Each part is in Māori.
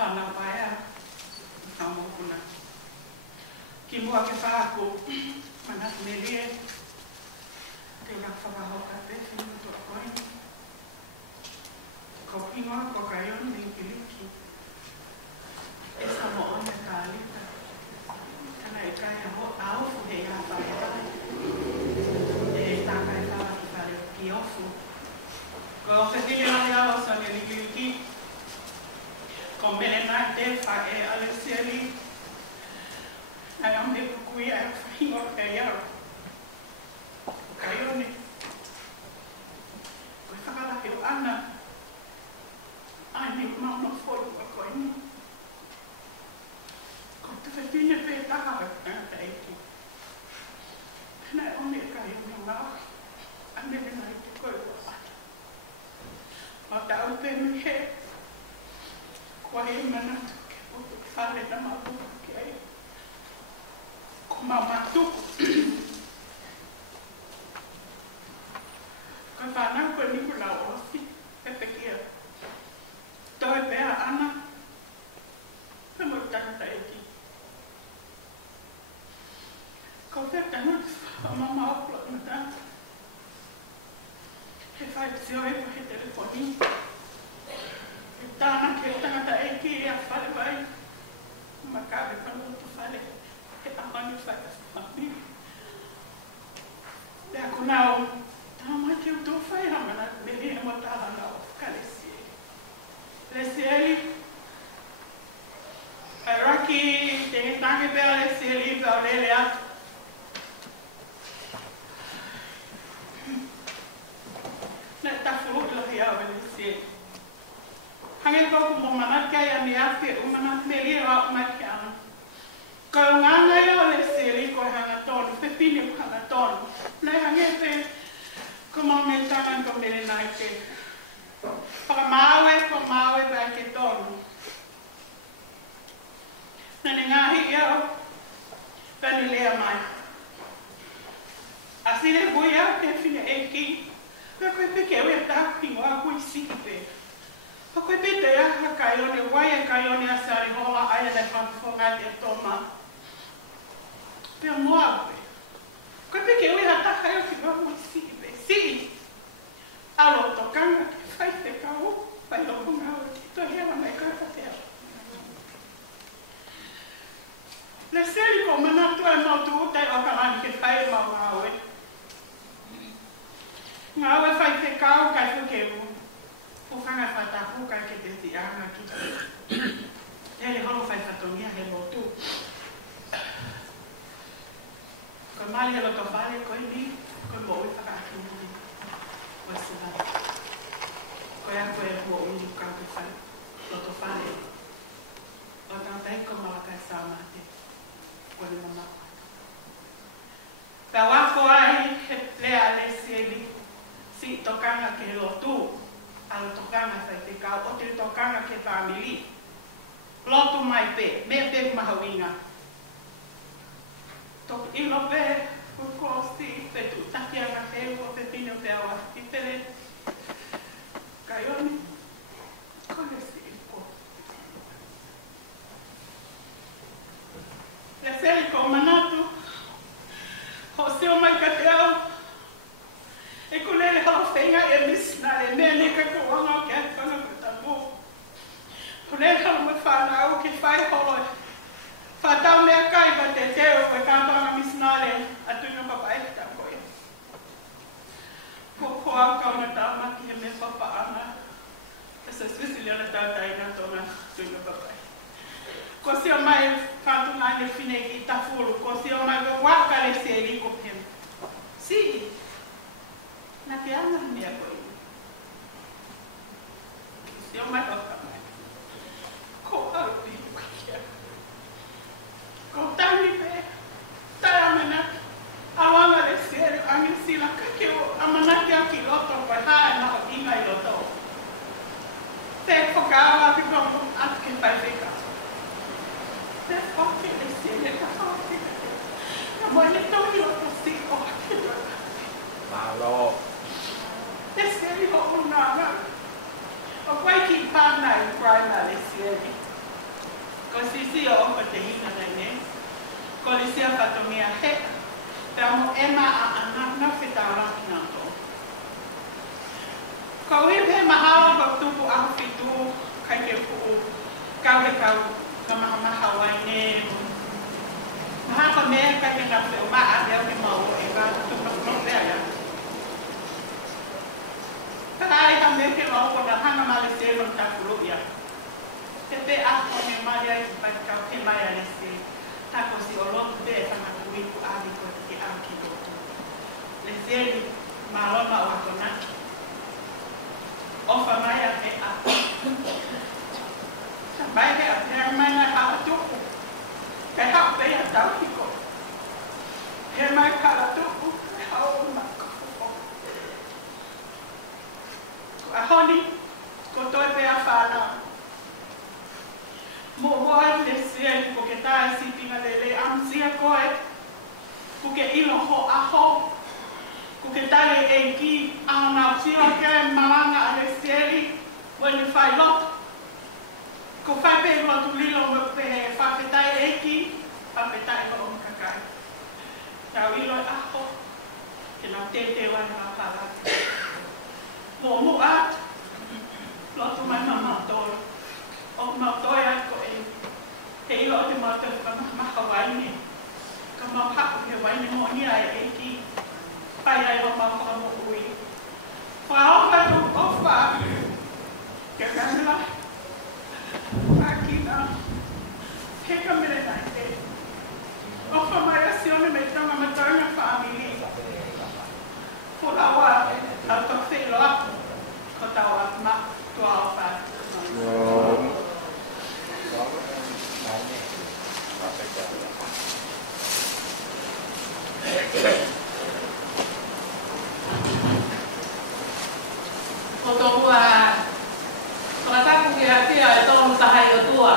whanau paea, haumokuna. Ki mua ke whaako, manatu melie, te ngā whakahoka te whinu to a koini. Ko pingoa ko kaioni liki liki. E samo one ka alita. Tana e kai a ofu he ngā whaetai. E tāka e whaaki whare ki ofu. Ko ofe tiri nai awa sange liki liki. Ko mele nai te whae alesieli. Nai ame kukui a whahingo ka iaro. Kaioni. Ko e whakalaki o ana. Ai ni mau no folu a koini. Ko te whewhine pe taka e te eiki. Pena e one ka i una ngā. A mele nai te koe o ata. Ma te au pe me he. Kua he manatu ke putu whare na mabuka ki ai. Ko mau matuku. Ko whanau koe Nikola o osi. E pe kia. Toi pea ana, pe mo tangata eki. Ko pea tanut whamama opla na tangata. He whai tio e he telefoni. E tāna ke tangata eki e a whale vai. Makawe whanutu whale. He amani whai a whami. Pea ko nao, tāma ke uto whai hamana, me he mo tāha nao, kalesi. Lesieli, Raki, tem tangue pela Lesieli, pela Lelea. Não está falando do real, Lesieli. Hange ko mo manat kaya miafi, manat melia wa makiana. Ko nganga yo Lesieli ko hanga ton, pepine ko hanga ton. Na hange pe ko mo mentana ko melenai. Pagamawe ba ke tonu. Nani ngahi iau, kani lea mai. Asine buia, te whina eki, pe koe pe ke ue taku ingoa kui sikipe. Pa koe pe te aha kaione, waia kaione asari hoa aia le whamfonga te toma. Pe moa pe. Koe pe ke ue hataka eo ki ngā kui sikipe. Si, alo tokanga ke whai te kau. Pai loko ngā o tito hewa mai kata te ao. Le seri ko manatu e mautu utai o kalani ke whai mau ngā oe. Ngā oe whai te kau kai whukeu. Pukanga whataku kai ke te tianga ki. Hele holo whai whatongia he motu. Ko mali he loto whale koe ni, koe mo ui whakaaki muni. Koe suhari. Koe ako e hua unu kau te whai, loto whare. O tātai ko malaka e sāmate, kone mamako. Pea wako ai he lea Lesieli, si tokanga ke lotu, alo tokanga whai te kau, o te tokanga ke whamili. Lotu mai pe, me pe mahawinga. Tok ilo pe, kukosti, pe tu takianga he, o pe pino pe awa, i pere. Kaioni, kone si ko. Le seri ko manatu, ho seo mai ka te au, e kulele hao whenga e misna e mea nika ko wanga ke whanga ko tamu. Kulele hao me whanau ke whai holo e. Whatau mea kai pa te teo koe kāpanga misna le atuna papai ta koe. Ko koa kauna tāmaki he me papa ana. Esa swisiliana tātai nā tōna tūna papai. Ko seo mai whātunga ne whine ki tafuru. Ko seo mai ko waka le se liko pēm. Si, nā te anga mea koe. Ko seo mai waka mai. Ko arupi kwa kia. Ko tangi pē, tai amana. Awanga le se angi sila kakeo amanake a ki loto koe hae na o inga I loto. Te whakaawa te kongo atu ke whai wheka. Te whake le se le ka whake. Ka moe le tohi o ka si o hake rata. Malo. Te se li ho unanga. O koe ki pāna I praima le se li. isi o oka te hina nei, ko le sia whatomia he, te amo ema a anana whitauraki nā tō. Ko hipe mahawa ko tupu ahu whitu, kai ke puu, kau he kau, ka maha maha waine, maha ka mea kai ke nga whio maa, leo ke mau e ka tupu no rea ya. Karai ka mea ke mau ko na hanga male selo ka kuru ia. Te pe ako me maria i pai kau ke mai ale se, tako si o lotu te e whanga kui ku ali ko te aki lotu. Le seli maloma o atona. Ofa mai a he a. Mai he a pēr mai nai hawa tuku. Ke hau pei a tau hiko. He mai kara tuku, he hau o maka. Ko a honi, ko toi pe a whānau. Mo wai le sia ko ke tae sipinga le amsia koe. Ko ke ilo ho aho. Ko ke tae e ki au nau sia ke maranga a le sieri. Wai le whai lotu. Ko whai pe lotu lilo me pe whawhetai e ki. Whawhetai ho o kakai. Tau ilo aho. Ke nau te wai ngā whārati. Mo mua. Lotu mai mama tōru. O mau toi ai ko e he ilo o te mau te whakamaha waine. Ka mau haku he waine moni ai e ki. Pai ai o mau whakamu ui. Whaoka tu ofa. Ke kanila. Whakina. He ka mire nai te. Ofa mai a sione me tanga matanga whaamili. Purawa au to whilo aku. Ko tau aku ma tua o whātu. Ko tohua, ko ataku ki a whia e tonu tahai o tua,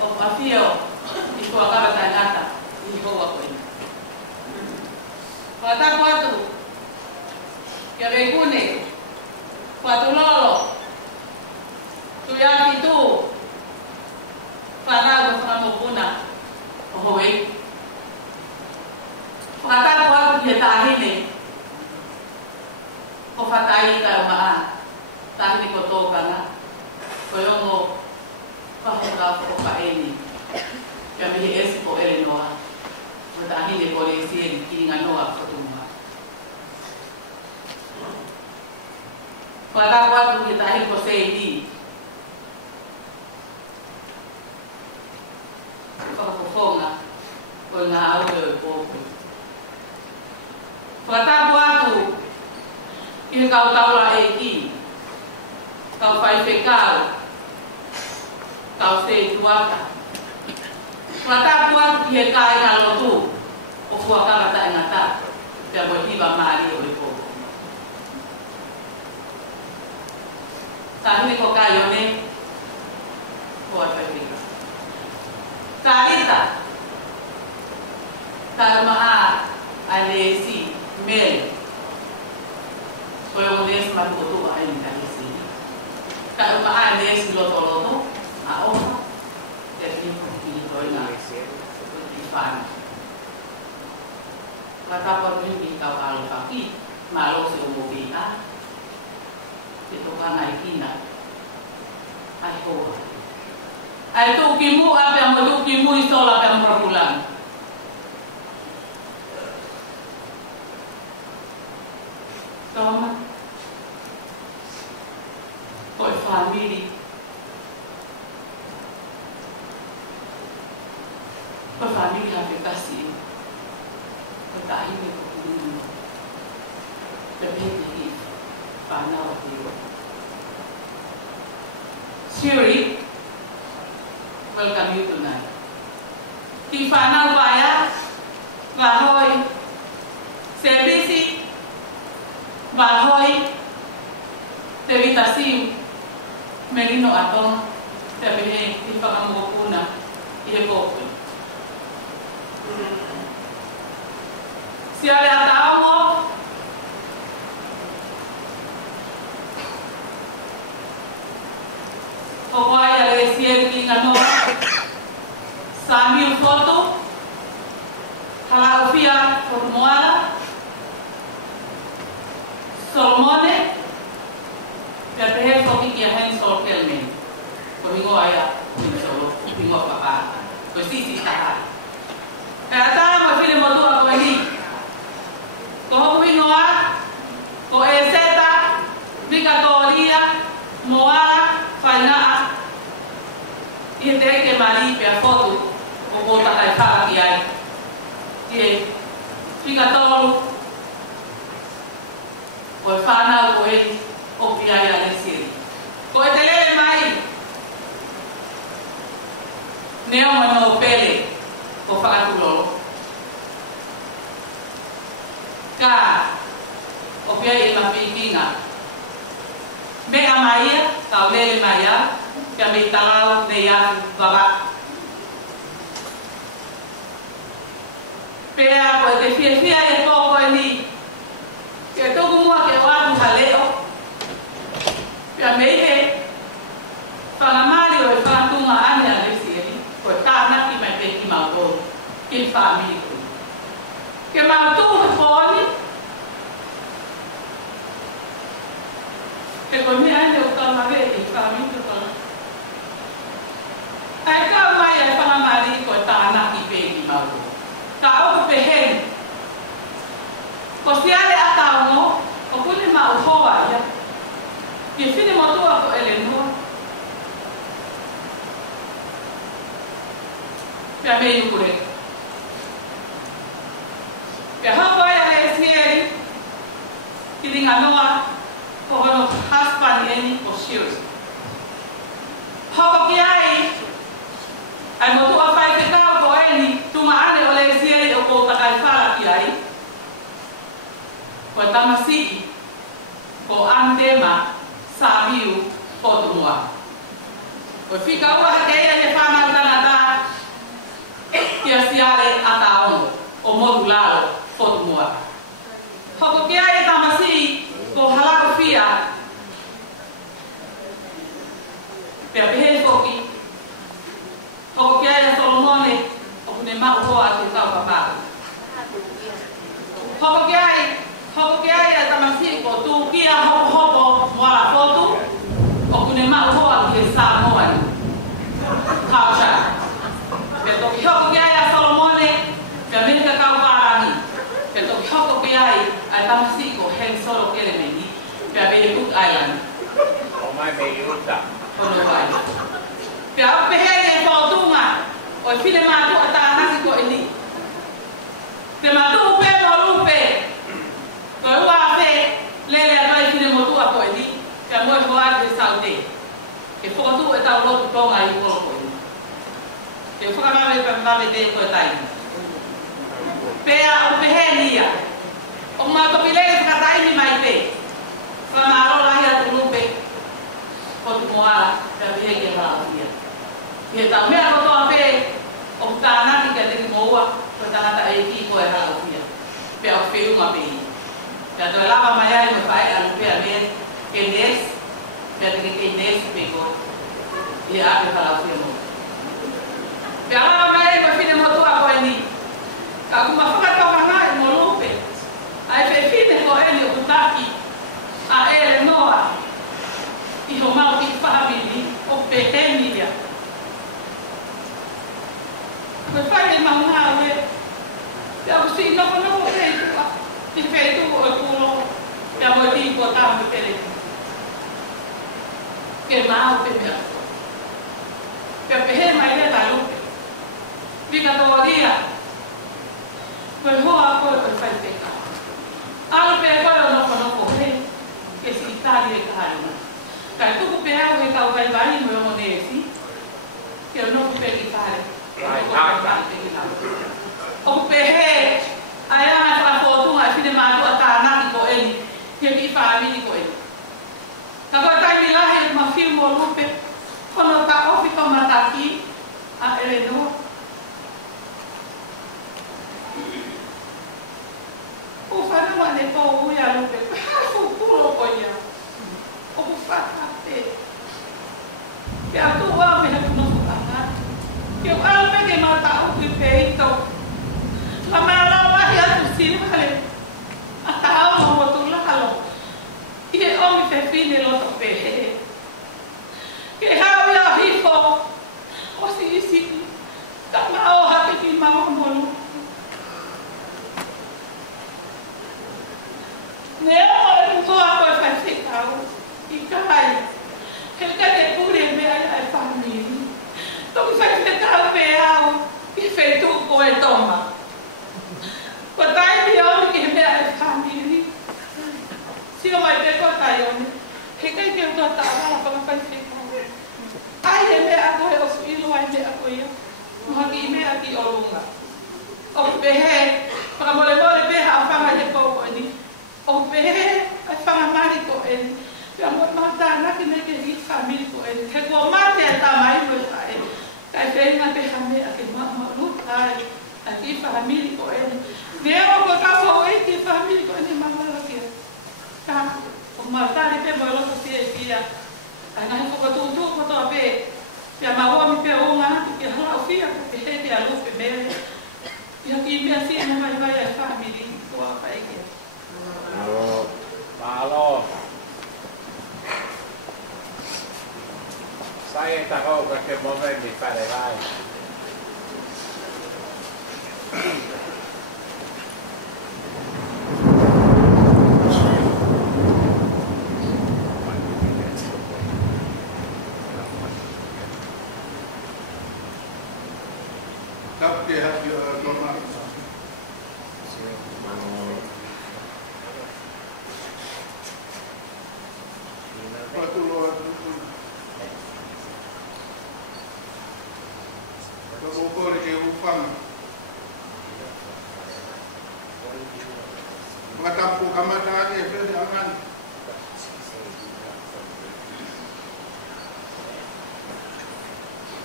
o a whio, i kua karata ngata, i koua koina. Ko ataku atu, ki a reikune, ko atu lolo, tu yaki tu, whanau ko whamopuna, o hoi. Ko ataku atu ki a tahine, ko whatai ka o maa, tahini ko tōkanga, ko yongo whahoka o ka eni, kia mihi esi ko ere noa, mo tahini ko le sieni ki ngā noa whatunga. Ko ataku atu ki a tahini ko seiti, whakapofonga, ko ngā aue o kōku. Ko ataku atu, ki he kau taula e ki, kau whai whekau, kau se tuaka. Kua tāpua ki he kai ngā lotu, o kua karata e ngā tā, pia mo hiwa maari o i kōko. Tā hini ko kai o ne, kua whai whekau. Tā rita, tā maa a le si, mele, ko yung nes matuto ay nagisi. Ka umaan nes loto a oha. Kasi ko na ifan. Katapon rin bitaw alpaki, malo si umubita. Ito ka na ikina. Ay hoa. Ay tukimu api ang tukimu isola kang perpulang. Toma. Koi family. Koi family la fekasi. Koi tahi me ko kunu. Depende pana o tio. Siri, welcome you tonight. Ti pana vaya, vahoy, servisi, vahoy, tevitasiu. Merino atong sabihin ipakamuuna ihepopo. Si ale atawo o wai ale sier ki ngano Sambil foto, halau fia formuala, solmone, ya tehe foki kia hen sol kelmen, kohingo aya, kohingo papa, kosisi taha. Kata mo file mo tua ko ni, ko kohingo a, ko eseta, bika toria, moa, faina, ia te ke mari pe foto. O bota kai fala ki ai. Tie fica tolo. O fana o ele o pi ai ale siri. Ko e telele mai. Neo mano pele o faka tulolo. Ka o pi ai ma pinga. Me amaia, ka lele maia, ka me talau de ya baba. Pea ko te fia e toko ni ke toku mua ke watu haleo pea meihe whangamari o e whantunga ane a lesieri ko e tānaki mai pe ki mauto ki whamiri ko ke mauto he kōni ke ko mea ane o kamare i whamiri ko ai kau mai e whangamari ko e tānaki pe ki mauto ka o pehen ko siale atao o kuni ma uhoa ya ki fini motua ko eleno pia me yukure pia hawa ya esieri ki ringa noa ko hono husband eni ko shirs hawa ki ai motua fai te kao ko eni tuma ane o le sieri o ko takai fala ki ai ko tamasiki ko antema sabiu ko tumua ko fika ua hakeia he whanau tanata kia siale ataono o modulalo ko tumua hoko kia e tamasiki ko halako fia pia pehe koki hoko kia e Solomone o kune mau hoa te tau papau hoko kia e tamasi ko tu kia hopo moala fotu o kune mau hoa ke Samoan kausha pe toki hoko kia e Solomone pe meka kau parani pe toki hoko kia e tamasi ko hen solo kere meni pe abe Cook Island o mai me yuta ono vai pe abe he e fotunga o file matu ata nasi ko ini te matu pe mo lupe ko wa fe lele vai file mo tu ko ini te mo ko ate saute e fotu e ta lo to nga i ko ini te foka ma me de ko tai pe a o pe he nia o ma to pile ka tai ni mai pe fa ma ro la ya tu lupe ko tu mo ala te be ke ha ia ke ta me ko to pe o tāna ki ka te moa ko tāna ta e ki ko e hala fia pe o feu ma pe pe to lava mai ai mo fai al pe a ver que des pe que des pe ko e a pe hala fia mo pe lava mai ai mo fine mo to a ko ni ka kuma faka to kana e mo lupe ai pe fine ko e ni o taki a ele noa i ho mau ki family o pe ni dia ko fai ma una we ya o si no e ti fai tu o culo ya mo ti ko ta mo tele ke ma o pe ya pe he mai le ta lu vi ka to dia ko ho a ko fai te ka al pe ko no ko he ke si ta di ka ha no ka tu ko pe a we ka vai vai mo ne si ke no pe ki fare o pehe ai ana para foto ai fine ma to ta na ki ko eni ke ki fa mi ko eni ka ko tai mi la he ma film o lupe kono ta ofi ko mata ki a ele no o fa no ma ne ko u ya lupe fu pulo ko ya o fa te ya tu wa me no fa que eu algo que ke mata o ke peito. La mala wa ya tu sin hale. Ata au mo tu la halo. Ie o mi fe fine lo to pe. Ke hau ya hifo. O si si. Ka ma o ha ke ki ma mo lu. Ne o le tu a ko fa se kau. I kai. Ke ka te pure me ai família. Então, isso aqui está real e feito com a toma. Quando a gente olha que é a família, se eu vai ter quando a gente fica aqui eu estou lá para fazer isso. Aí é a coisa os filhos aí é a coisa, mas aqui é aqui ao longa. O berre para morrer berre a fama de pouco ali. O berre a fama marico ele. Eu vou matar na que nem que família com ele. Que vou matar a mãe do pai. Kai pena pe hame ake mama lutai ake família ko ele neo ko ka po e família ko ele mama la kia ka o matari pe mo lo se fia ana ko to ko to pe ya ma o mi pe o nga ke hala fia ke he ke alu pe me ya ki me asi na vai a família ko pa e ke malo sai ta ho perché momenti fare vai Tapi hati normal. Provocou que o fama. Mata pu kamata ke pe jangan.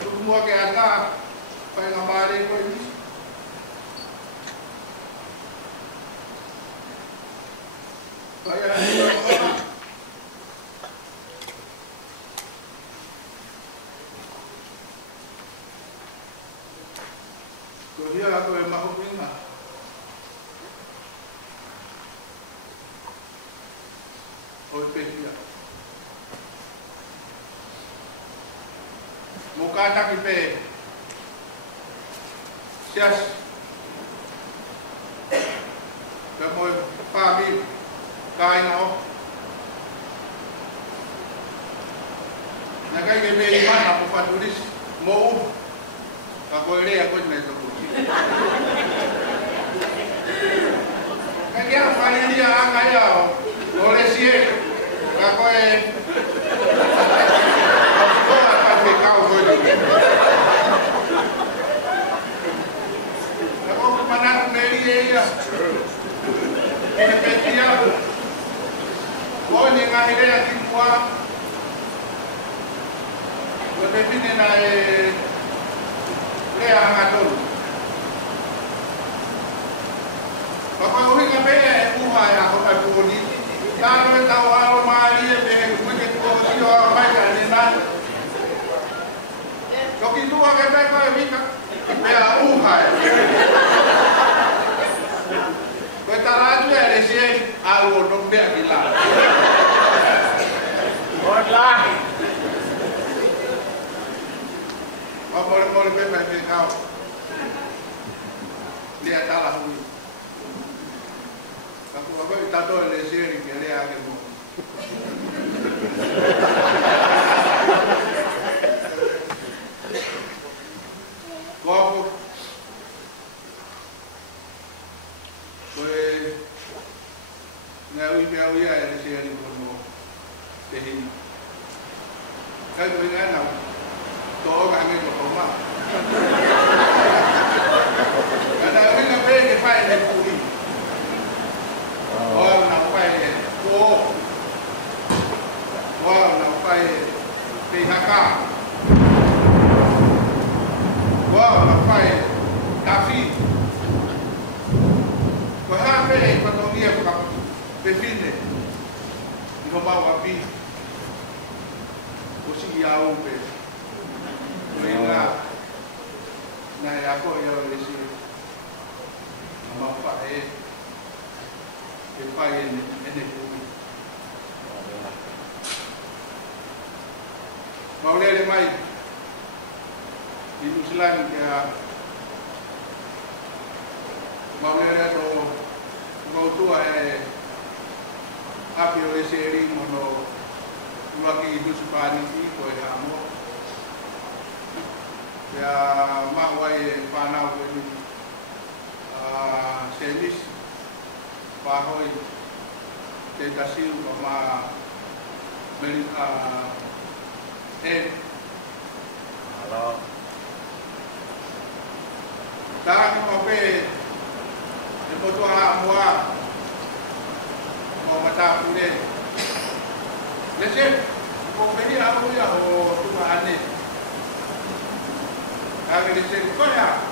Semua ke ada pai ngabare ko ini. Saya dia aku yang mahu pindah. Oh dia. Muka tak ipe. Sias. Kamu pagi kain au. Nakai kebe iman aku patulis mau. Ako ini aku jenis tu. Kaya paling dia kaya oleh siapa? Ako aku akan berkau kau. Ako panas meri ya. Ini petia. Kau ni ngahire yang kimua. Kau define naik. Lea ngadol. Bapak uri ngabe kuha ya ko abuni. Dalo tawalo mali be kuke ko tio mai ka nina. Koki tua ke be ko vika. Be a uha. Ko taraju ya resi algo no be akila. Wallahi. Apa boleh pe kau. Lihat salah ini. Aku bapak kita tahu le seri ke le ake mo. Kau ngawi ya le seri mo. Tehin. Kai ko ngana. Todo kami berkorban. Ada orang yang pergi ke file puli. Orang nak file ko. Orang nak file PHK. Orang nak file Tafi. Kau apa yang kau tahu dia bukan befinde. Kau bawa api. Kau sih jauh pe. Mereka ako ia lesi mapa e pai ene ku maulele mai di New Zealand ya maulele to mau tua e api o lesi mono lagi itu supani ko e amo ya mawai panau ini semis bahoi tentasil ma meli halo dah mau pe motor amwa mau mata pune lesen mau beli apa ya oh tu ane agak lesen kau ya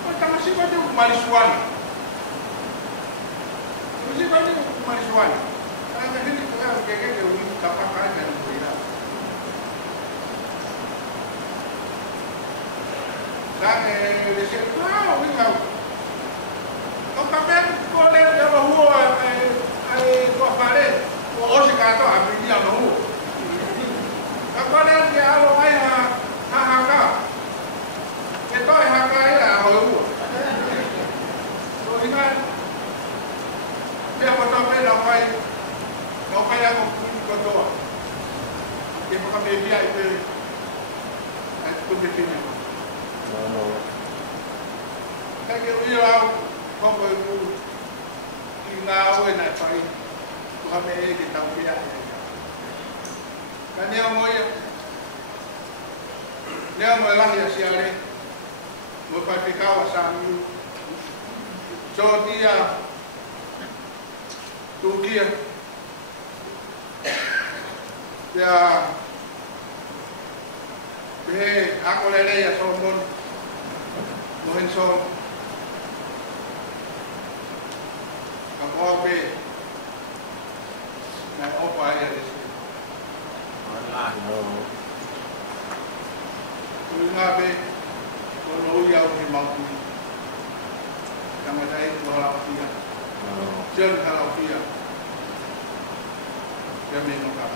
macam masih banyak marisuan masih banyak marisuan agak ini kita kayak unik kapan kan kita dan lesen kau ini kau kapan kau lihat jauh huwa kau pare kau si kata apa dia mahu kau lihat dia alo ayah haka itu haka ya mahu so ingat dia potong pe lapai aku kotor dia pakai baby itu itu begini saya kira kau perlu tinggal nak cari kami di Tampia. Kan dia mau lah ya siapa mau pakai kawasan Jordia, Turki ya aku lele ya sombong mohon som aku abe na opa ya desi no ngabe kono ya o mampu kama dai ko la fia jen kala fia ya me no ka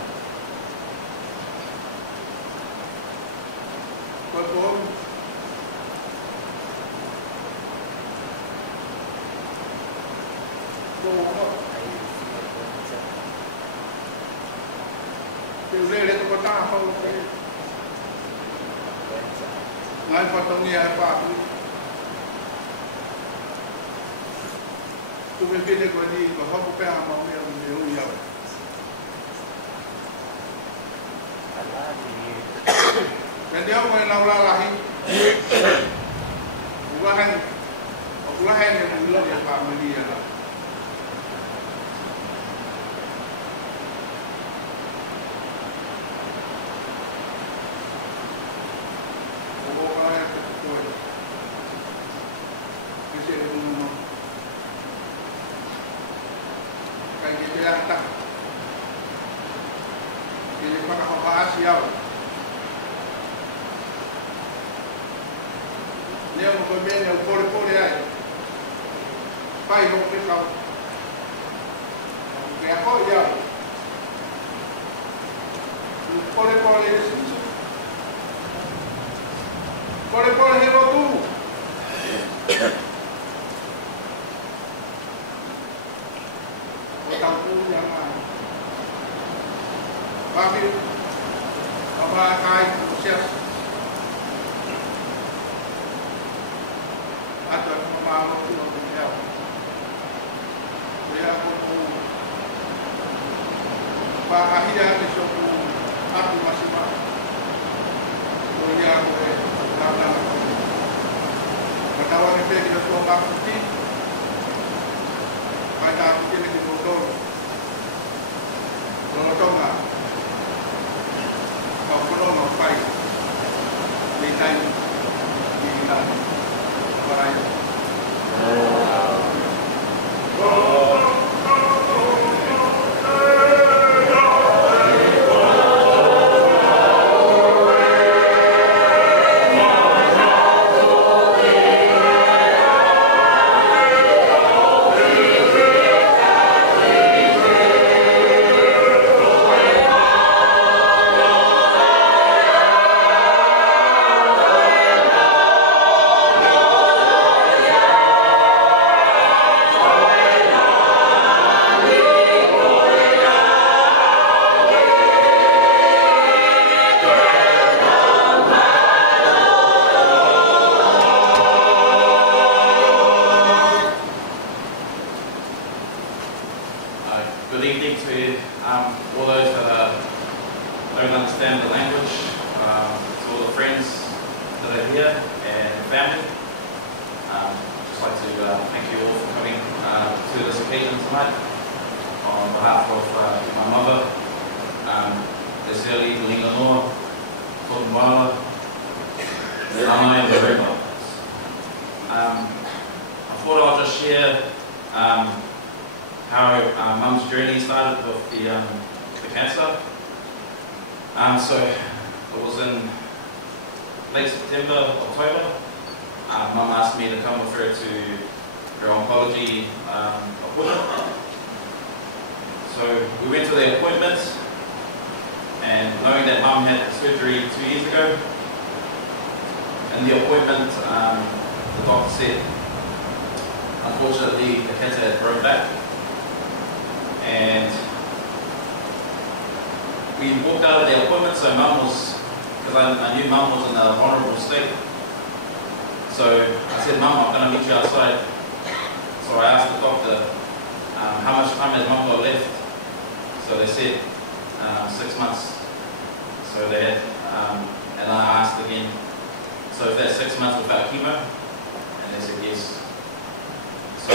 ko Lele tu kota apa tu? Ngai potongnya apa tu? Tu begini kau ni kau apa pe apa yang dia uya? Dan dia mau naula lahi. Ulahan yang belum yang family ya. Pai không biết không kẻ có giờ pole hero tu tahu tu yang kami apa kai proses atau membangun tu dia aku Pak Ahia di suku aku masih pak dia aku karena kawan itu kita tua bakti pada aku ini di motor kalau nggak kau perlu ngapain di time di barang Wala, Rangai and Wareka. I thought I'll just share how Mum's journey started with the cancer. So it was in late September, October. Mum asked me to come with her to her oncology appointment. So we went to the appointment, and knowing that Mum had surgery 2 years ago, in the appointment, the doctor said, unfortunately, the cancer had grown back. And we walked out of the appointment, so Mum was, because I knew Mum was in a vulnerable state. So I said, Mum, I'm going to meet you outside. So I asked the doctor, how much time has Mum got left? So they said, 6 months. So they had, and I asked again, so is that 6 months without chemo? And they said yes. So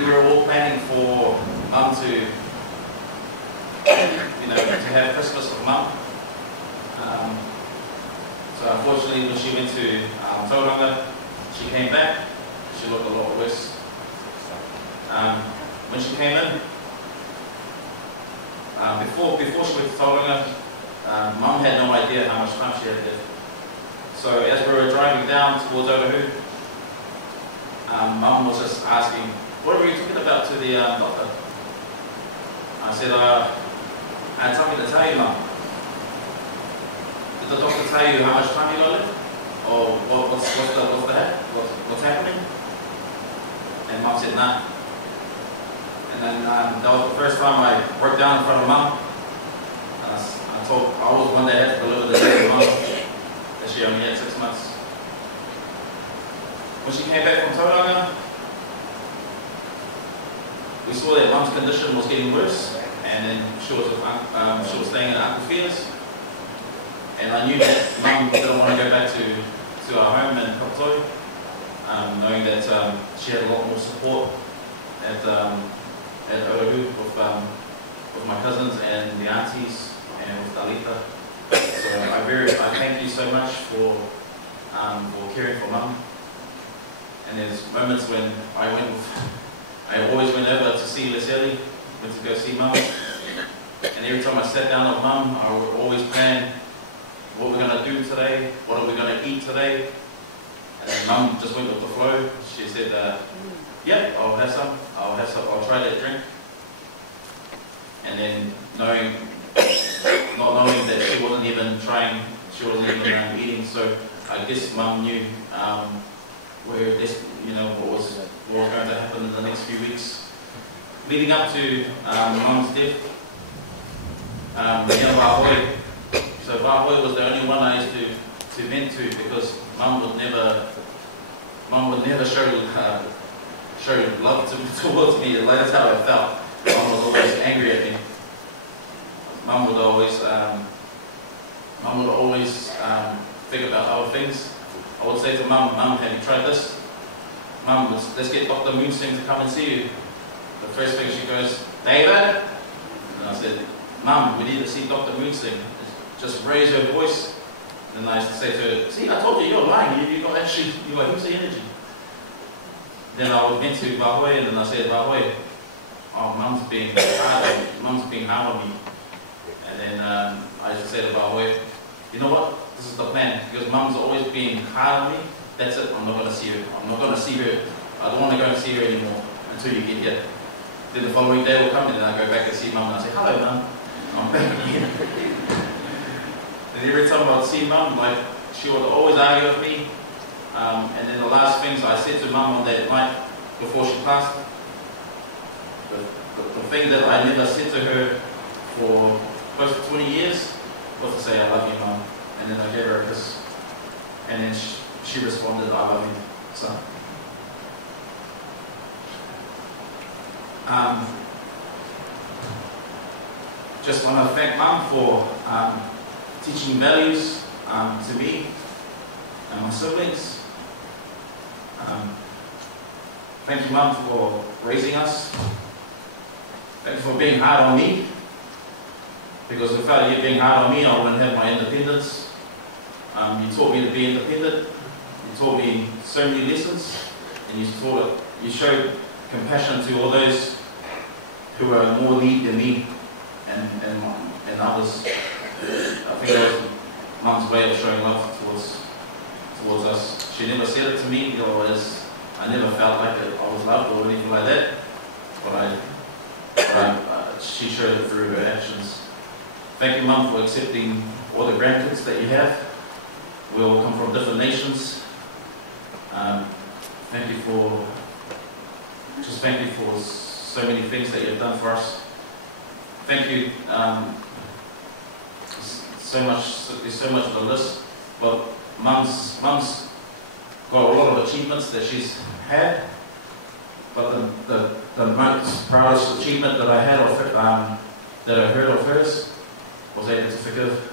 we were all planning for Mum to, to have Christmas with Mum. So unfortunately, when she went to Tauranga, she came back. She looked a lot worse. When she came in, before she went to Tauranga, Mum had no idea how much time she had left. So as we were driving down towards Otahu, Mum was just asking, what were you talking about to the doctor? I said, I had something to tell you, Mum. Did the doctor tell you how much time you got left? Or what's happening? And Mum said, nah. And then that was the first time I broke down in front of Mum. I was one that had to deliver the news to Mum that she only had 6 months. When she came back from Tauranga, we saw that Mum's condition was getting worse, and then she was staying at Uncle Fia's. And I knew that Mum didn't want to go back to our home in Kaputoi, knowing that she had a lot more support at Otahu with my cousins and the aunties and with Dalita. So I thank you so much for caring for Mum. And there's moments when I always went over to see Leslie, went to go see Mum. And every time I sat down with Mum, I would always plan what we're going to do today, what are we going to eat today. And then Mum just went with the flow. She said, yeah, I'll try that drink. And then not knowing that she wasn't even trying, she wasn't even eating, so I guess Mum knew where this, what was going to happen in the next few weeks. Leading up to Mum's death, Vahoi. So Vahoi was the only one I used to vent to, because Mum would never show love towards me. That's how I felt. Mum was always angry at me. Mum would always think about other things. I would say to Mum, have you tried this? Mum, let's get Dr. Moonsing to come and see you. The first thing she goes, David? And I said, Mum, we need to see Dr. Moonsing. Just raise your voice. And I used to say to her, see, I told you, you're lying. You got heaps of energy. Then I went to Vahoi, and then I said, Vahoi, oh, Mum's being hard on me. And then I used to say to Vahoi, you know what? This is the plan. Because Mum's always been hard on me. That's it. I'm not going to see her. I'm not going to see her. I don't want to go and see her anymore until you get here. Then the following day will come, and then I go back and see Mum, and I say, hello, Mum. I'm back again. And every time I'd see Mum, she would always argue with me. And then the last things I said to Mum on that night before she passed, the thing that I never said to her for close to 20 years was to say, I love you, Mum. And then I gave her a kiss. And then she responded, I love you, son. Just want to thank Mum for teaching values to me and my siblings. Thank you, Mum, for raising us. Thank you for being hard on me. Because without you being hard on me, I wouldn't have my independence. I You taught me to be independent. You taught me so many lessons, and you showed compassion to all those who are more need than me and others. I think that was Mum's way of showing love towards us. She never said it to me, I never felt like I was loved or anything like that, but she showed it through her actions. Thank you, Mum, for accepting all the grandkids that you have. We all come from different nations. Thank you for so many things that you've done for us. Thank you. There's so much of the list, but Mum's got a lot of achievements that she's had, but the most proudest achievement that I had that I heard of hers was able to forgive.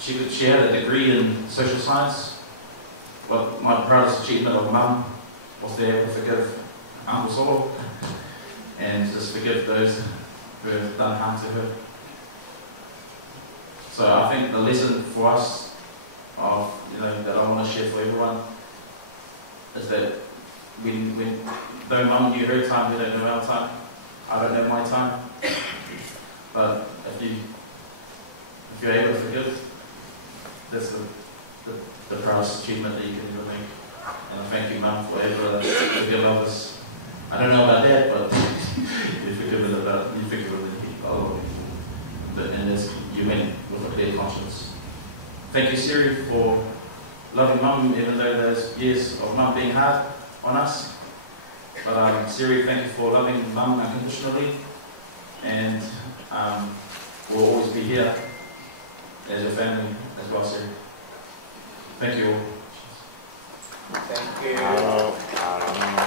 She had a degree in social science, but my proudest achievement of Mum was to be able to forgive Uncle Solo and just forgive those who have done harm to her. So I think the lesson for us that I want to share for everyone is that though Mum knew her time, we don't know our time. I don't know my time. But if you're able to forgive, that's the proudest achievement that you can ever make. And I thank you, Mum, for able to forgive others. I don't know about that, but you forgive me a lot. And as you went with a clear conscience. Thank you, Siri, for loving Mum, even though there's years of Mum being hard on us. But Siri, thank you for loving Mum unconditionally, and we'll always be here as a family as well, Siri. Thank you all. Thank you.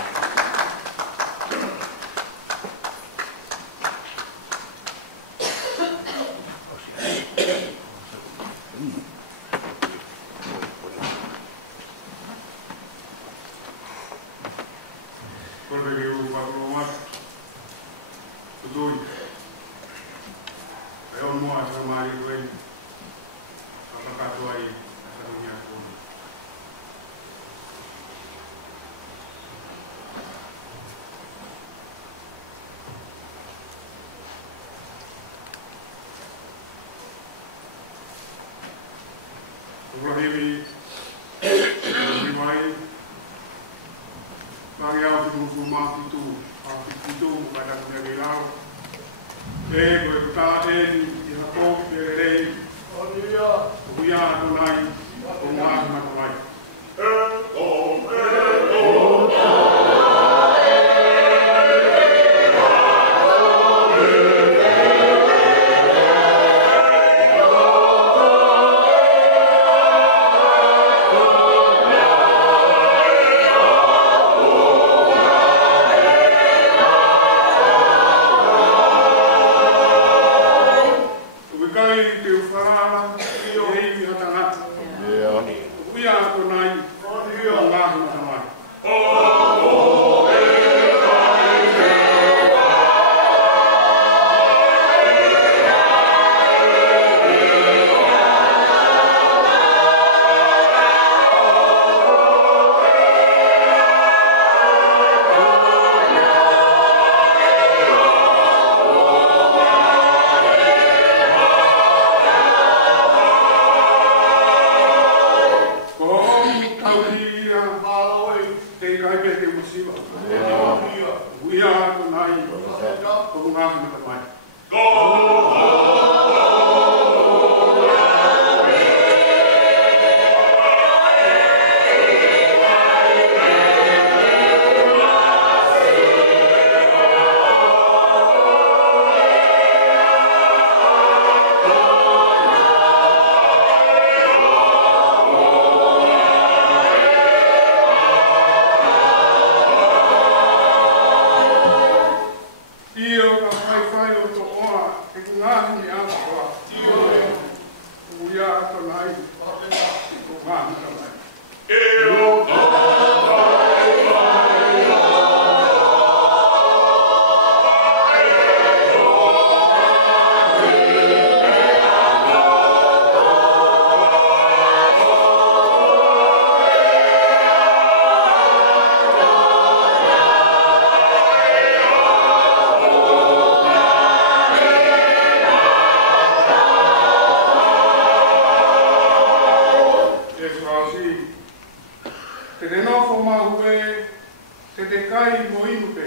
te kai mo inu pe.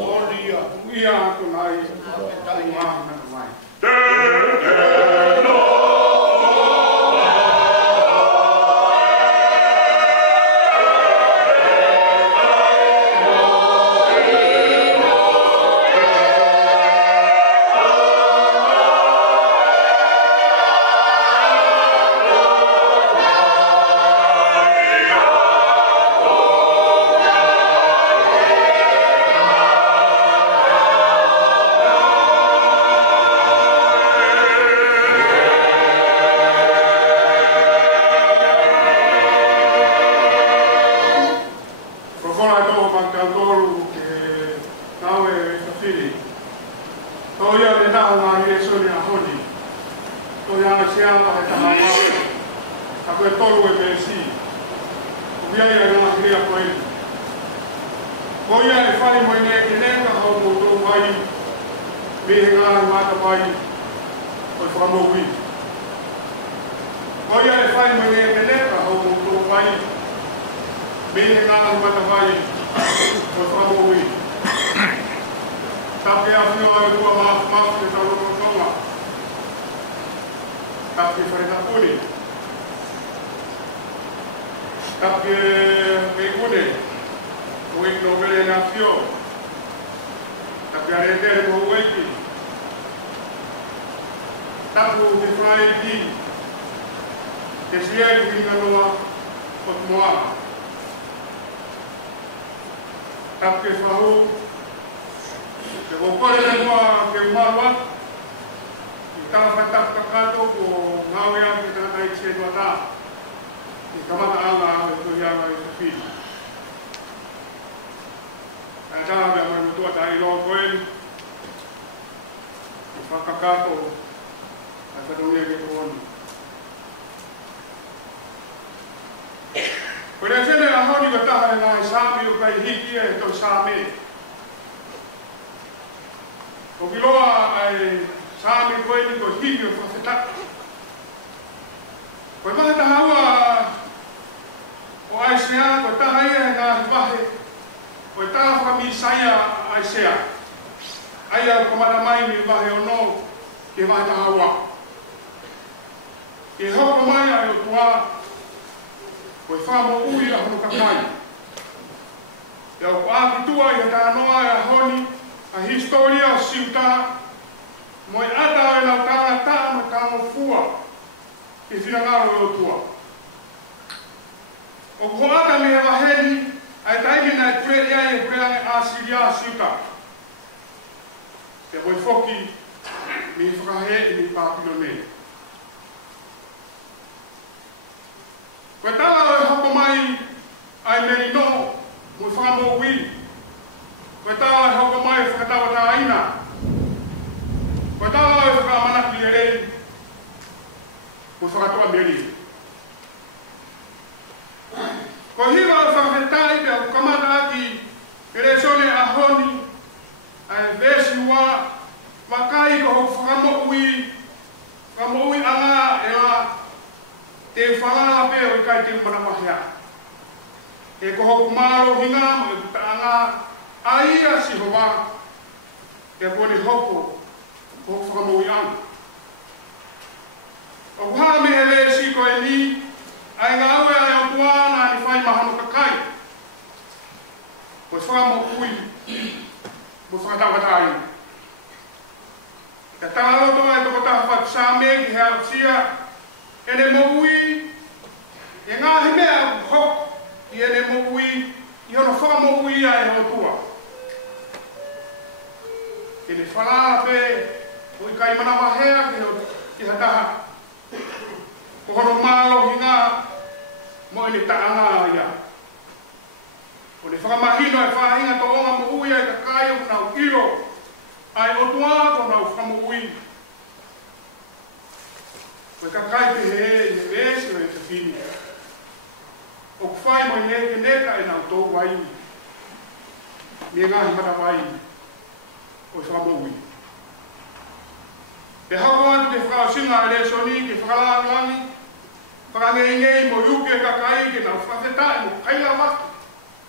Molia, ia to nai, tai mai na mai.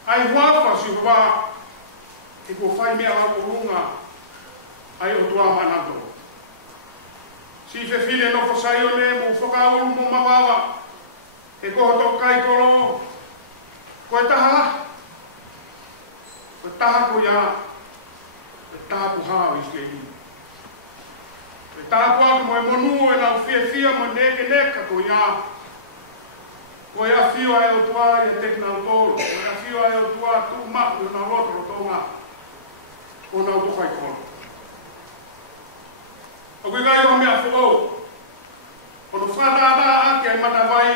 ai huafa si hua e ko fai mea la urunga ai o tua manato. Si fe fine no fosai o ne mo whakaulu mo mawawa e ko tokai kolo ko e taha ko ia e taha ku hao iskei e taha ku aku mo e monu e nau fia mo neka ko ia ko ia fio ai o tua ia teknautolo ko ia fio ai o tua tu maku na loto lo tonga o nau tokai kolo o kui gai o mea fuo o no whata ake ai matawai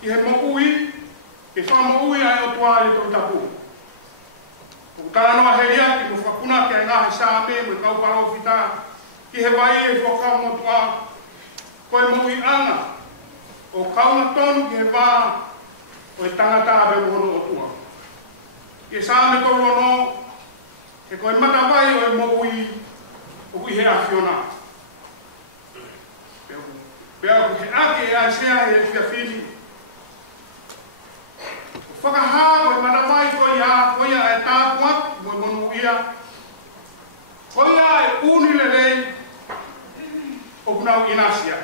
ki he moui ke whamoui ai o tua i tō tapu. O taranoa heri ake mo whakuna ke ai ngahe sā me mo i kauparo whita ki he vai e whakau mo tua koe moui anga o kauna tonu ki he wā o e tangata abe mohono o tua. Ki sā me tō lono ke koe matawai o e moui o kui he awhiona. Pea ku he ake e aisea e whia whini. Whakaha koe matawai koe ia e tāpuat mo monu ia. Koe ia e uni lelei o kunau inasia.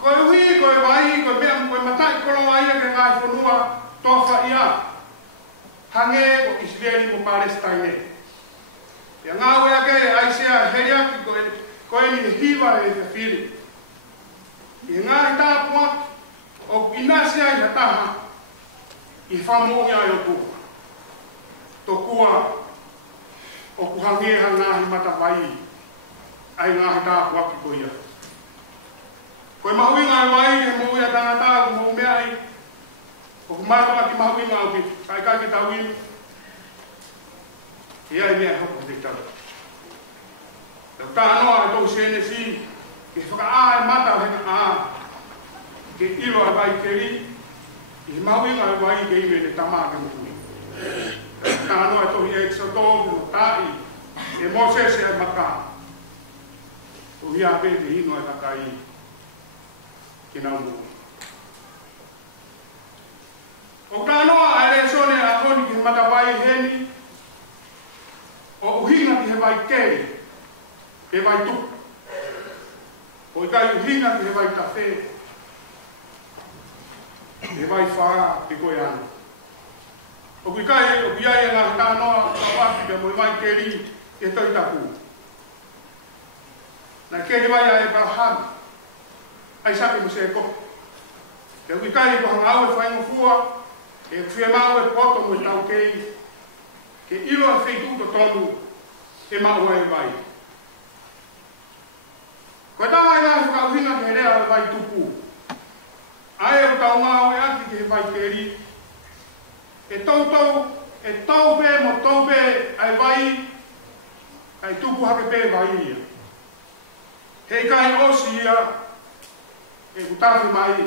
Koe hui, koe vai, koe mea koe matai kolo aia ke ngai whanua tofa ia. Hange ko Israeli mo Palestine. Pea ngau e ake aisea heriaki koe ni hiva e te whiri. I ngai tāpuat o inasia i hataha i whamoa ai o tua. Tō kua o kuhangeha ngāhi matawai ai ngāhi tāpua ki koia. Koe mahuinga ai wai he mou ia tangata ku mou mea ai o kumatoa ki mahuinga au ki kai ki tawin i ai mea hopo te tau. Tau tānoa e tō sene si ke whaka mata henga ke ilo a vai keri, i mawinga a vai ke ime ne tamā ke mutui. Tānoa e tohi Exodus no tai, e Moses e maka. O hia pe te hino e takai ke naumu. O tānoa a ere sone a honi ki he matawai heni, o uhinga ki he vai keri, ke vai tupu. O i kai uhinga ki he vai tawhe, e vai whaa te koe ana. O kui kai, o kui ai ngā tānoa, ka waki ka mo i vai keri e tau tapu. Nā keri vai a Abraham, ai sake mo se e koho. E kui kai ko hanga au e whaingo fua, e whia mau e poto mo i tau kei, ke ilo a wheitu to tonu, e mau e vai. Koe tā mai ngā whakauhinga ke rea e vai tupu. Ai o tau ngā oe ati ke vai keri. E tau pe mo tau pe ai vai, ai tupu hake pe vai ia. Hei kai osi ia, e kutafi mai,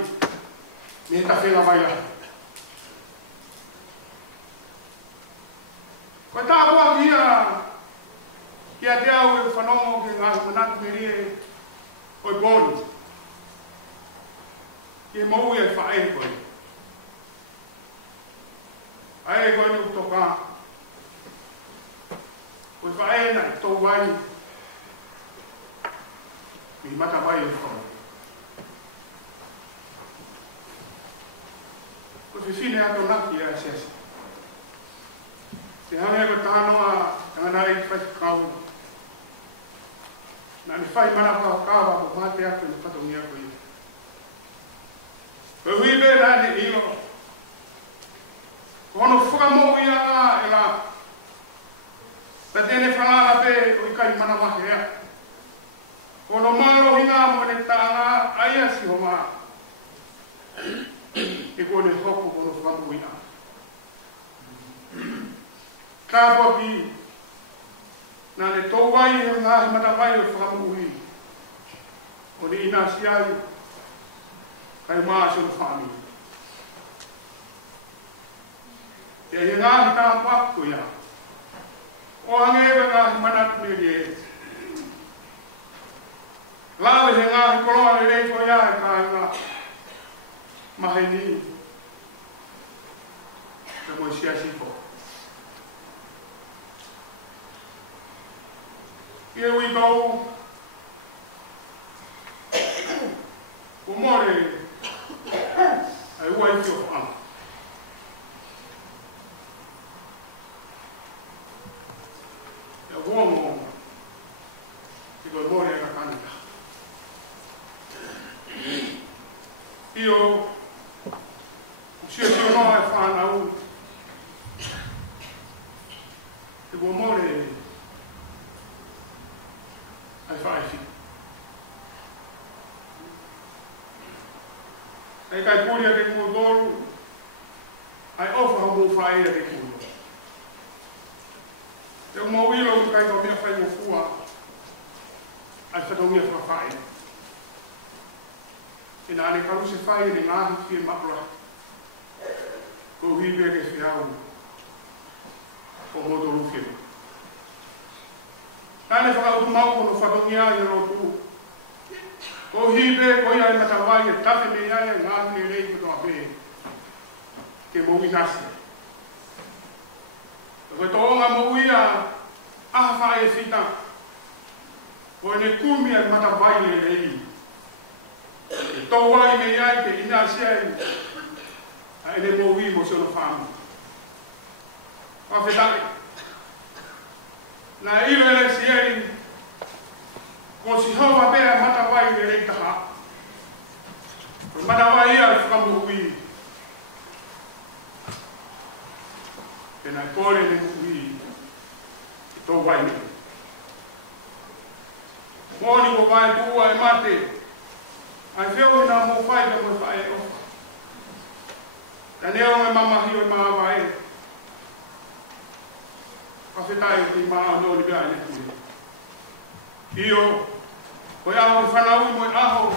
me ta whenga vai a. Koe tā kua ki ia te au e whanongo ke ngā manatu me rie, koe boni. Ke mou e whae koe. Ae koe ni utoka. Koe whae na i tau wai. Mi mata wai e whau. Koe whiwhine ato naki e asesi. Te hane koe tānoa tanganare i whai kau. Na ni whai mana whao kawa ko mate ake ni patongi ako i. Koe hui be rani ino. Kono whakamou ia ngā e ngā. Pa tēne whangara pe o i kai mana mahe ea. Kono maro hinga mo ne tāngā aia si ho mā. E kone hoko kono whakamou ia. Kāpua ki nā ne tōwai e ngā hi matawai o whakamou i. O ni ina si ai. Kai maa se no whani. E he ngāhi tā whakko ia. O angewe ngāhi manatu me rie. Lawe he ngāhi koroa le reiko ia e kā ngā mahe ni. mo sia sifo. Here we go. Umore ai wai fio am. Ya womo. Iko more ka kanita. Io se no e fa na u. Iko more ai fa fi. Ai kai puria ke mo dolu. Ai ofa mo fa ia ke mo. Eu mo wilo kai ko me fa mo fua. Ai fa do me fa fa. Ina ane kalu se fa ni ngahi fi mapra. Ko hibe ke fiau. Ko mo dolu fi. Tane fa o mau ko no fa do nia ia ro tu. Ko hibe ko ia mata vai e tafe me ia ngā ni rei ko abe. Ke mo inasi. Ko to nga mo ia a fa e fita. Ko ne kumi e mata vai le rei. E to vai me ia ke inasi ai. A ele mo wi mo so no fam. Pa feta. Na ilo ele sieri. Ko si hoa pera mata vai le rei taha. Mata vai ia whakamu hui. Pena kore le hui. Tō vai me. Mōni ko vai kua e mate. Ai whio ina mō whai ka mō whai e ofa. Ta neo me mamahi o maa vai. Ka whetai ki maa nōni bea ne kui. Io, ko ia ho whanau mo aho.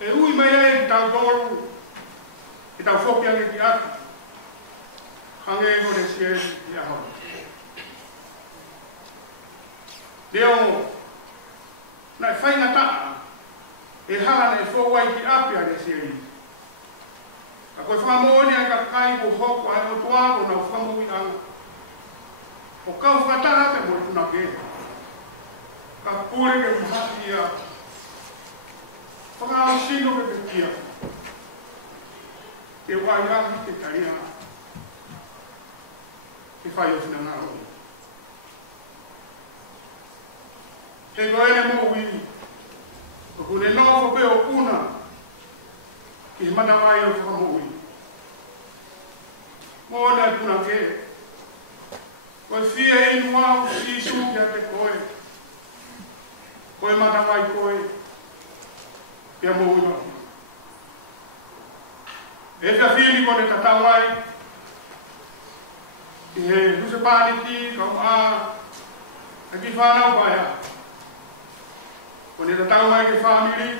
E ui mai e ki tau tōru. Ki tau whoki ange ki atu. Hange e kore sie ki aho. Leo, nai whainga taa. E harane e whowai ki apia re sie. Ka koe whamoni ai ka kai ko hoko ai o tuaro na whamui anga. O kau whataha te mo tuna keha. Ka pure ke mahati ia. Whakao sino ke te kia. Ke wai ahi te karia. Ke whai o whina ngā oi. He koene mo wini. O kune nofo pe o una. Ki mana vai o whakamo wini. Mōna e puna ke. Koe fia inu au si sukia te koe. Koe mata vai koe. Pia mō ua. E fia fili kone tatau ai. Ki he huse pāni ki, kau a. A ki whanau pai a. Kone tatau mai ke whamiri.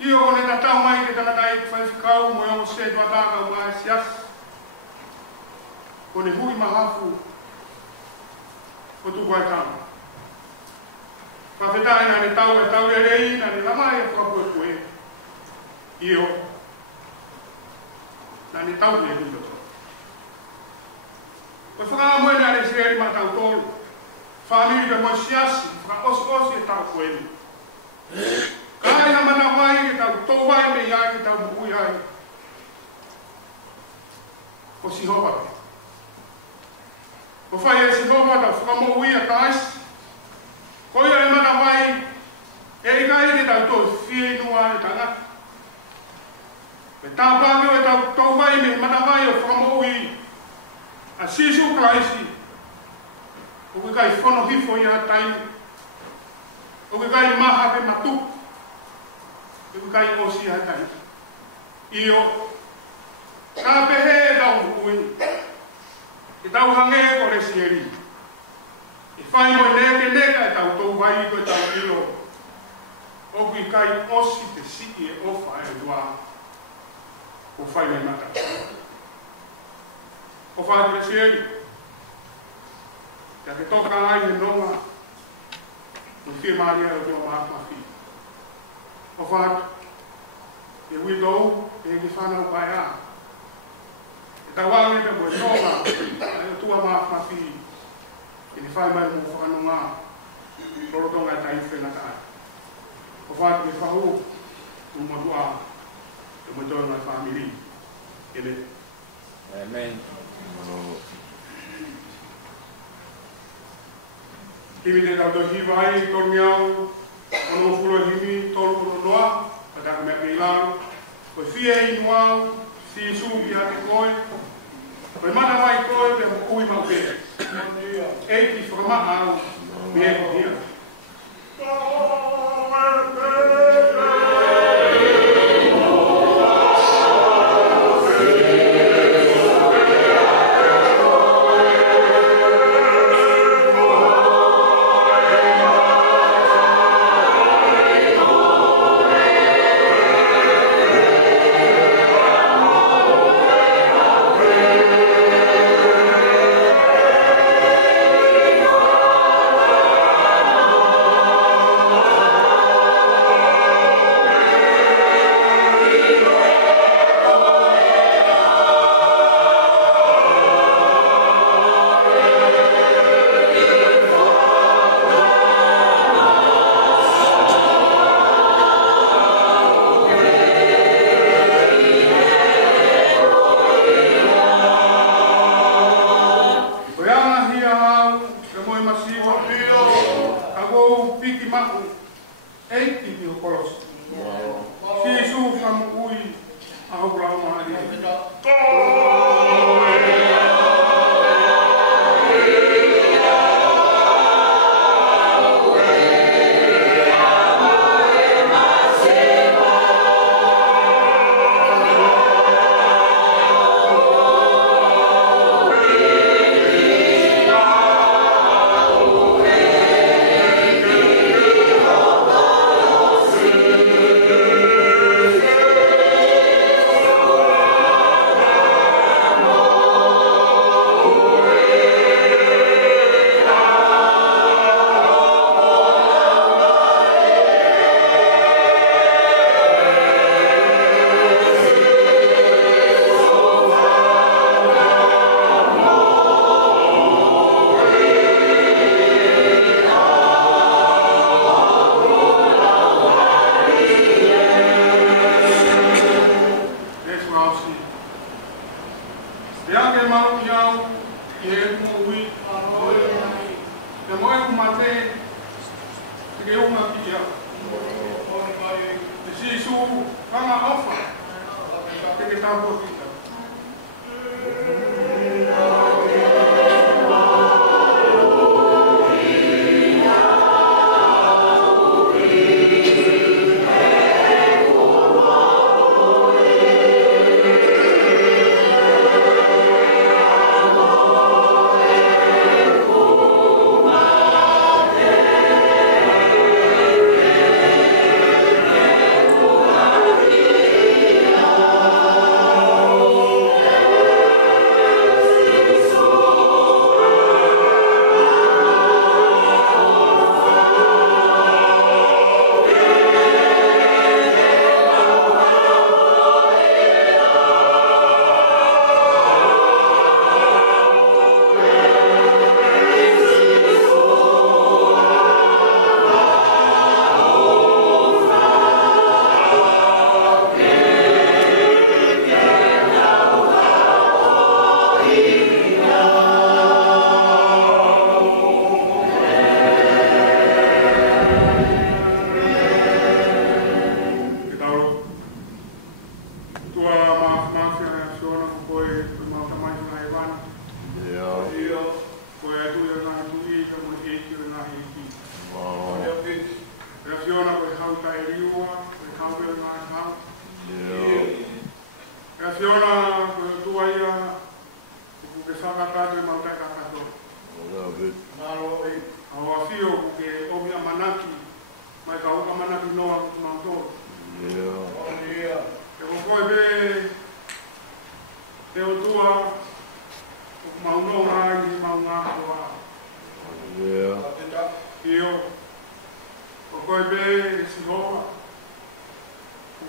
Io kone tatau mai ke tanatai ke whaifikau mo e o se tuataka o mai sias. Kone hui mahafu. O tu koe tama. Ka whetai na ne tau e tau e rei na ne lamai e whakapoe koe. Io. Na ne tau e hundo to. Ko whaka moe na ne seri ma tau tolu. Whamiri pe moe siasi, whaka osi e tau koe ni. Kai na mana vai ke tau tō vai me ia ke tau mui ai. Ko si hopa te. Ko whai e si hopa tau whakamo ui a kaisi. Ko ia e mana vai, e i kai ke tau tō whie inua e tangata. E tā pākeo e tau tō vai me mana vai o whakamo ui. A sisu kraisi. O ke kai whono hifo i a taimi. O ke kai maha pe matuku. E ke kai osi a taimi. Io. Ka pehe e tau hui. E tau hange ko re sieri. E whai mo neke neka e tau tau vai ko e tau ilo. O kui kai osi te siki e ofa e dua. O whai mai mata. O whai te sieri. Kia ke toka ai e nonga. O whie maria o teo mātua whi. O whai. E hui dou e ke whanau pai a. Tawange pe mo songa. Ai tua ma fi. Ini fai mai mo fa no nga. Loro tonga tai fe na ka. O fa mi fa u mo tua. Mo tua na family. Ele. Amen. Kimi de tau hi vai to miau. Ono fulo himi to no noa. Pada me pilang. Ko fie inoa. Si su ya te koi. Ko mana vai koi pe mo kui mau pe. E ki forma au. Bien dia.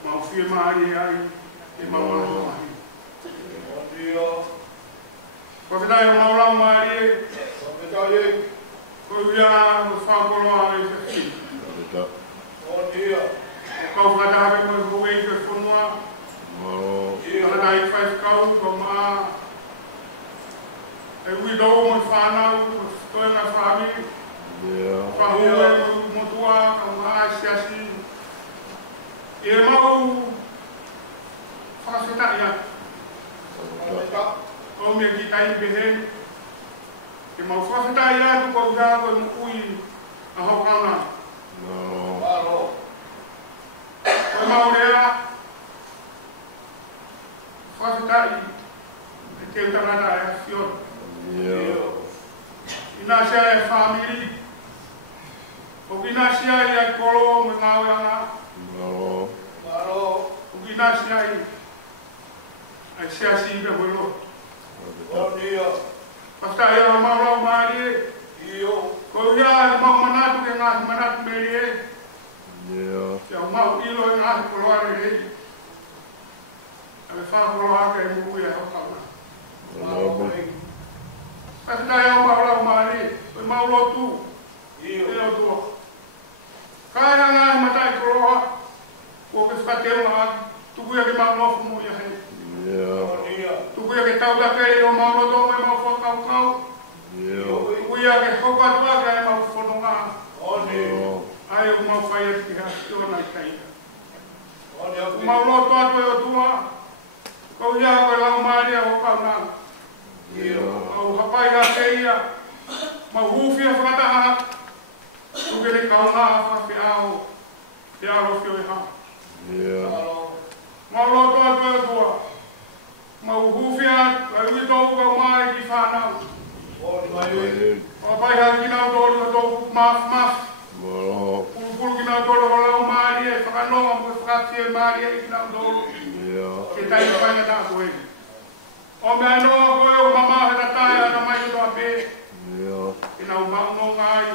Mau firma ai e mau Whakatau o maulau maari, ko ia o whakoloa e whaki. Kau whakatahape mo i huei ke whunua, whakatai whaifkau, ko maa, e ui dou mo i whanau, ko ngā whami, whahua e mo tua, ka maa siasi, e mau whakawhetai atu. Kau mea ki tai behe, ke mau whawhetai atu kau hea koe mukui a hokauna. Koe mau rea, whawhetai e te utarata e whion. Ina sia e whamiri, o ina sia e kolo me ngāwe anga, o ina sia e ai sia si me holo. Pasta ia mau maari, ko ia mau manatu ke ngā manatu meri e, ia mau ilo e ngā koloare rei, ave whakoloa ke muku ia hokauna. Pasta ia mau maari, ko mau lotu, ilo tua. Kaya ngā matai koloa, ko ke whakatema aki, tuku ia ke mau lofu mo ia hei. Tuku ia ke tau takere o mau loto me mau whakau. Tuku ia ke hoka tua ke ai mau whanonga. Ai o mau whai ati ki hasi o nai taina. Mau loto atu e o tua, kau ia koe lau maari a hokau nanga. Mau hapai a keia, mau hufia whakataha, tuke ne kaunga a whawhiao, te arofio e ha. Mau loto atu e o tua, mau hufia, ai ui tōku kau mai ki whanau. O pai hau ki nau tōru ka tōku maf. Pulu ki nau tōru ka lau maari e whakanonga mo e whakati e maari e ki nau tōru. Ke tai ka painga tā koe. O mea noa koe o mama he tatai ana mai o toa pē. Ke nau maungo ngai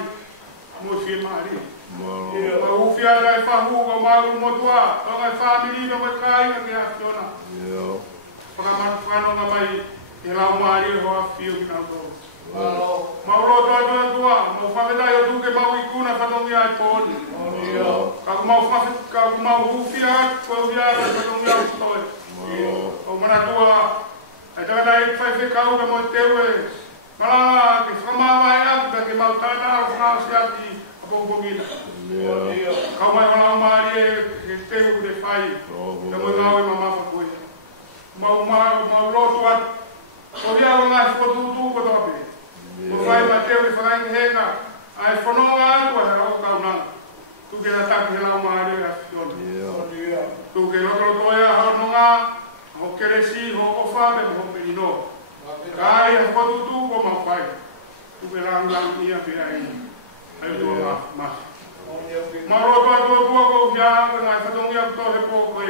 mo e whie maari. Mau hufia tai whahu ka mauru motua, o ngai whamiri no me kai ka ke akiona. Whakamanu mai e lau maari e hoa whio ki nau tōru. Mau roto atu e tua, mau whametai o tuke mau ikuna whatongi ai pōni. Ka mau hufia koe uhiara whatongi au stoi. O mana tua, e takatai whaiwhi kau ke mo teu e malanga ke whamawai atu ke mau tata o whanau ati a pōpongina. Kau mai o lau maari e teu te whai, te mo ngau e mamafa koe. Mau lotu atu, o hea o ngai whotutu ko tope. O whai ma teo i whakaingi henga, ai whanonga atu a hera o kaunanga. Tuke na taki he lau maari a whiona. Tuke roto ea hononga, ho keresi, ho ofa, me ho merino. Kai a whotutu ko ma whai. Tuke lang ia pia i. Ai o tua mahi. Ma roto atu a tua ko hea, ngai whatongi atu tau he pō koe.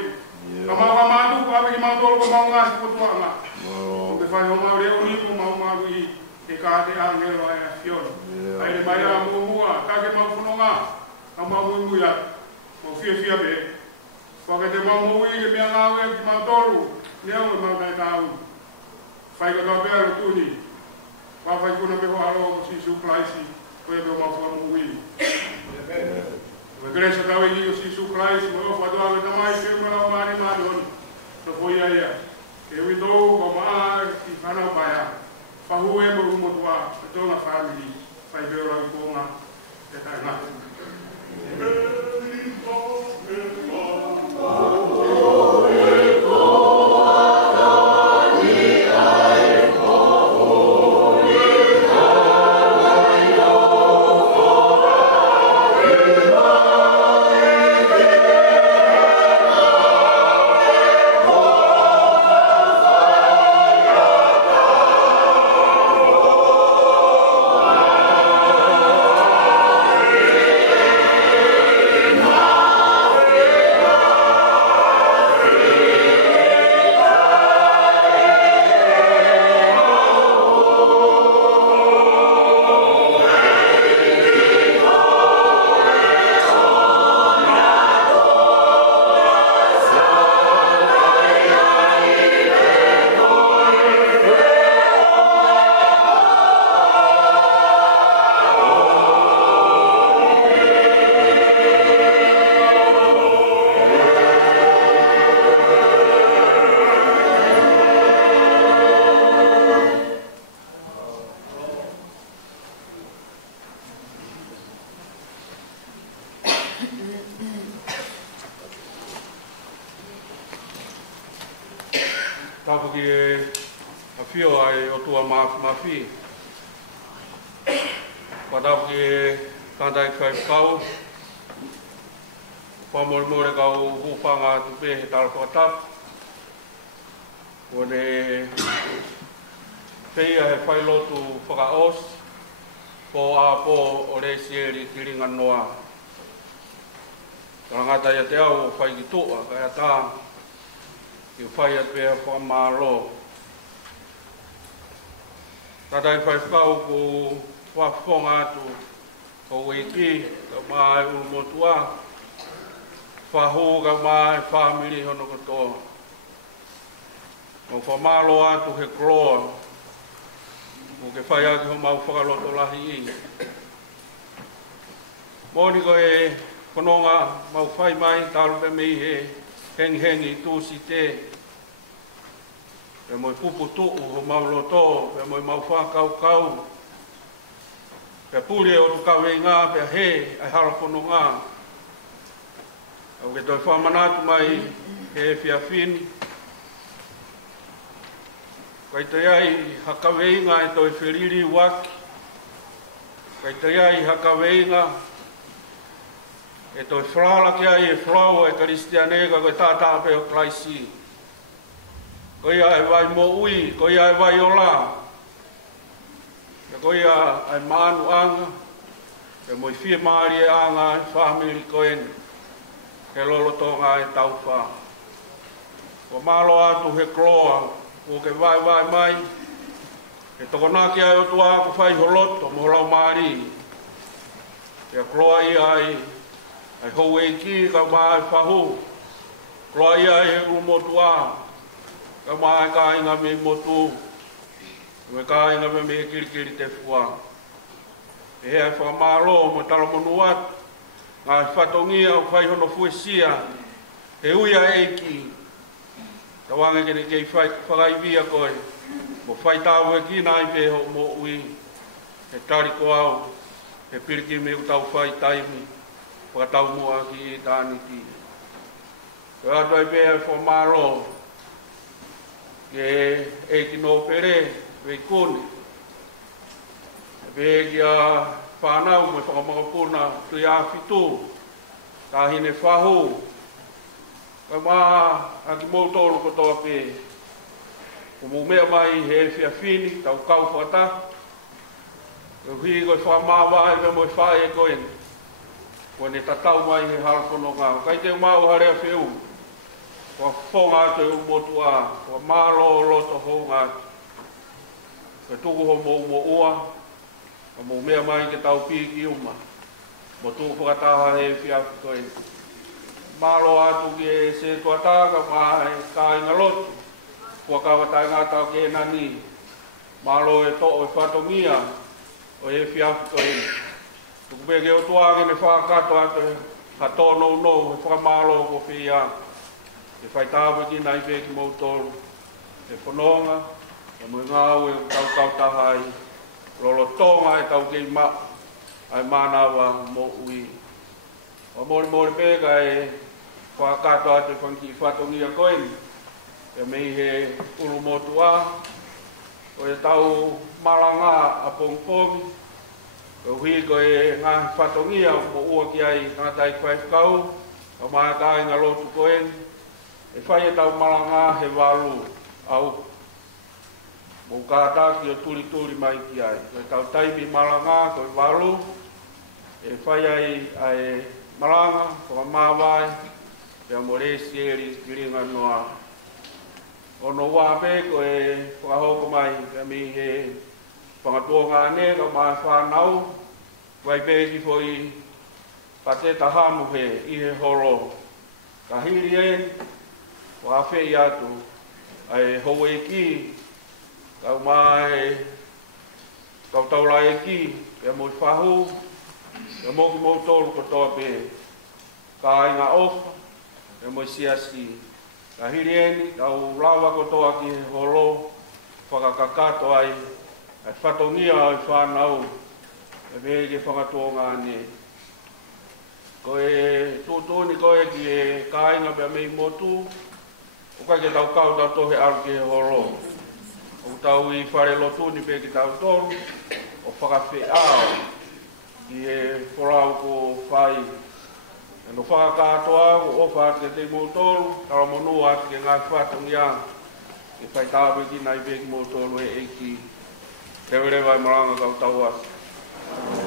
Ka mau matu ko api ki mau tolu ko mau ngasi ko tua nga. Tuke whai ho mau reo ni ko mau maru i. E ka te angelo ai a whiona. Ai le mai a muhua, ka ke mau whanonga, ka mau mui atu. O whia be. Whaka te mau mui ke mea ngāwe ki mau tolu, nea ue mau nai tāu. Whai ka tau pēra tūni. Whawhai kuna pe hoaro o Sisu Klaisi, koe pe o mau whamui. Koe gresa tau i o Sisu Klaisi, mo o whatua me tamai ke mea maari maari honi. So foi ia. E witou ko maa ki whanau paia. Whahu e mo umotua, e tōna whamiri, whai beora i kōnga, e tai ngā. tapu ki a whio ai o tua mawhi. Patapu ki tātai whai kau. Pamore kau hupanga tupe he tala whakatapu. Kone whia he whai lotu whakaos. Po a po o re sieri kiringa noa. Rangata ia te au whai ki toa, kaya tā ki whai at pēha whamālo. Tātai whai whakau ko whawhonga atu ko wiki, ka mai umotua, whahu ka mai whamiri hono katoa. Mo whamālo atu he kroa, mo ke whai aki ho mau whakaloto lahi i. Mōni ko e kononga mau whai mai taru pe mei he hengi tūsi te. Pe moi pupu tuu ho mau loto, pe moi mau whakau. Pe puri o rukawei ngā, pe he ai hara kononga. Au ke toi whamanatu mai he whiawhini. Kai te ai hakawei ngā e toi whiriri waki. Kai te ai hakawei ngā e toi whrala ki ai e whraua e Karistianega koe tātā pe o Klaisi. Koe ai vai mo ui, koe ai vai o la. Koe ai maanu anga, e moi whia maari e anga e whamiri koen. He lolo tonga e tau wha. Ko malo atu he kloa, ko ke vai mai. E tokonaki ai o tua ko whai holoto, mo lau maari. E kloa i ai, ai hou e ki ka mai whahu. Kloa i ai he umotua, ka mai ka inga me motu. Me ka inga me kirikiri te fua. E hea whamaro mo talamonu atu. Ngā whatongia o whai hono fuesia. He uia eiki. Tawanga kene kei whakaivia koe. Mo whai tāu e ki nai pe ho mo ui. He tari ko au. He piriki me utau whai taimi. Whakatau mua ki e tāni ti. Koe ato e pe e whamaro. Ke eiki no pere. Vei kone. Vei ki a whanau me whakamakapuna tui a whitu. Ka hine whahu. Ka mā aki mōtoro kotoa pē. Ko mō mea mai he whiawhini, tau kau whata. Ko hui koe whamāwai me moi whae e koen. Ko ne tatau mai he harakono ngā. Kai te mau harea whiu. Ko whonga te umotua. Ko mālo loto hou ngā. Ko tuku ho mō ua. Ka mō mea mai ke tau piki uma. Mo tuku whakataha he whiawhi koen. Mālo atu ki e se tuataka mai ka inga lotu. Kua kawatai ngā tau ke nani. Mālo e to o e whatongia o e whiawhi koen. Tuku peke o tuake ne whakato atu ha tono no e whakamālo ko whia. E whaitawe ki nai peki mautoru. E whanonga, e mui ngāu e tau kautahai. Lolo tonga e tau kei ma. Ai mānawa mo ui. O mori peka e whakato atu whanki whatongia koen. E mei he uru motua. O e tau malanga a pongpong. O hui ko e ngā whatongia mo ua ki ai ngā tai whaifkau. O mai kai ngā lotu koen. E whai e tau malanga he walu au. Mo kātaki o turi mai ki ai. O e tau taimi malanga ko e walu. E whai ai malanga ko a māwai. E a more sieri kiringa noa. Ono wape ko e whahoko mai. E mi he whangatua ngā ne ka mai whanau. Wai pēki fwoi pate tahamu he i he horo. Ka hiri e. Wafe i atu. Ai hou e ki. Kau mai. Kau taula e ki. E moi whahu. E moki mōtoro kotoa pē. Ka inga ofa. E moi siasi. Ka hiri eni. Kau lawa kotoa ki he holo. Whakakakato ai. Ai whatongia ai whanau. E me ke whakatoa ngā ne. Ko e tūtūni koe ki e kāinga pia mei motu. O kai ke tau kau tau tohe aru ke he horo. O tau I whare lotuni pe ki tau toru. O whakawhi ao. I he whorau ko whai. E no whakatoa o ofa ati ke te motoru. Tara monua ati ke ngā whatongi a. E whai tāwe ki nai pe ki motoru e eiki. Te rewa I maranga kau tau ati.